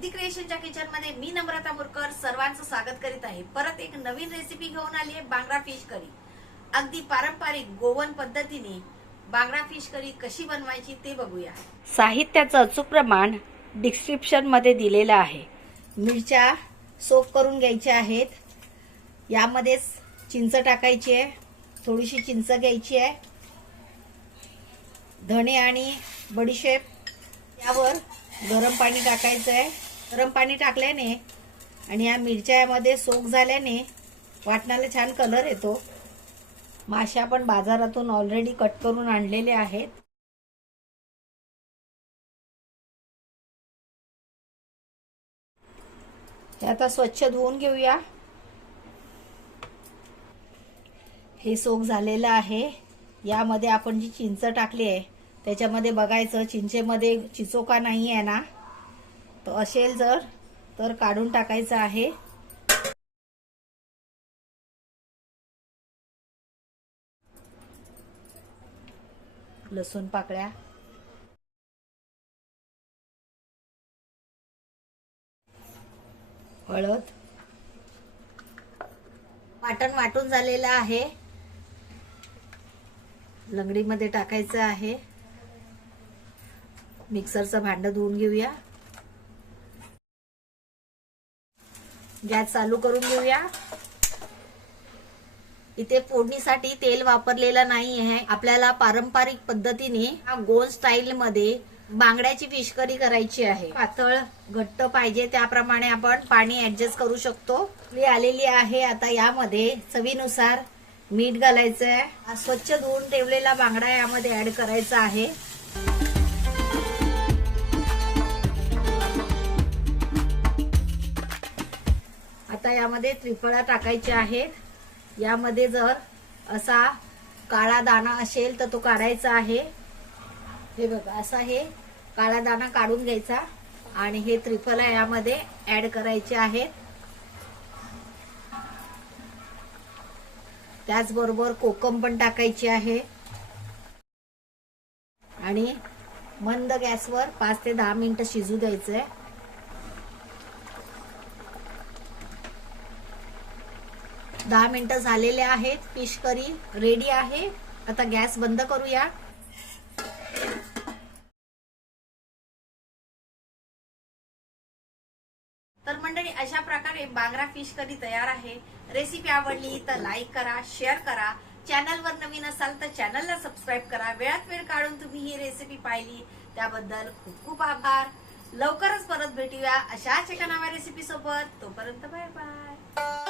रिद्धी क्रिएशनच्या किचनमध्ये मी नम्रता मुरकर सर्वांचं स्वागत करीत आहे. परत एक नवीन रेसिपी घेऊन आली आहे बांगडा फिश करी अगदी पारंपरिक गोवन पद्धतीने बांगडा फिश करी कशी बनवायची ते बघूया. साहित्याचं अचूक प्रमाण डिस्क्रिप्शनमध्ये दिलेलं आहे. मिरच्या सोप करून घ्यायच्या आहेत. यामध्येच चिंच टाकायची आहे. थोडीशी चिंच घ्यायची आहे. धणे आणि बडीशेप यावर गरम पाणी टाकायचं आहे. गरम पाणी टाकल्याने आणि या मिरच्या यामध्ये सोक झाल्याने वाटणाला छान कलर येतो. मासे आपण बाजारातून ऑलरेडी कट करून आणलेले आहेत. हे आता स्वच्छ धुवून घेऊया. हे सोक झालेलं आहे. यामध्ये आपण जी चिंच टाकली आहे त्याच्यामध्ये बघायचं चिंचेमध्ये चिचोका नाही आहे ना. तो असेल जर तर काढून टाकायचं आहे. लसूण पाकळ्या. हळद. वाटण वाटून झालेलं आहे. लंगडीमध्ये टाकायचं आहे. मिक्सरचं भांड धुवून घेऊया. गॅस चालू करून घेऊया. इथे फोडणीसाठी तेल वापरलेलं नाही आहे. आपल्याला पारंपरिक पद्धतीने गोल स्टाईल मध्ये बांगड्याची फिश करायची आहे. पातळ घट्ट पाहिजे त्याप्रमाणे आपण पाणी ऍडजस्ट करू शकतो. आलेली आहे आता यामध्ये चवीनुसार मीठ घालायचं आहे स्वच्छ धुवून ठेवलेला बांगडा यामध्ये ऍड करायचा आहे. आता यामध्ये त्रिफळा टाकायचे आहेत. यामध्ये जर असा काळा दाणा असेल तर तो काढायचा आहे. हे बघा असा हे काळा दाणा काढून घ्यायचा आणि हे त्रिफला यामध्ये ऍड करायचे आहेत. त्याचबरोबर कोकम पण टाकायची आहे. आणि मंद गॅसवर पाच ते दहा मिनिटं शिजू द्यायचं आहे दहा मिनिटं झालेले आहेत. फिश करी रेडी आहे. आता गॅस बंद करूया. तर मंडळी अशा प्रकारे बांगरा फिश करी तयार आहे. रेसिपी आवडली तर लाईक करा शेअर करा. चॅनलवर नवीन असाल तर चॅनलला सबस्क्राईब करा. वेळात वेळ काढून तुम्ही ही रेसिपी पाहिली. त्याबद्दल खूप खूप आभार. लवकरच परत भेटूया अशाच एका नव्या रेसिपी सोबत. तोपर्यंत बाय बाय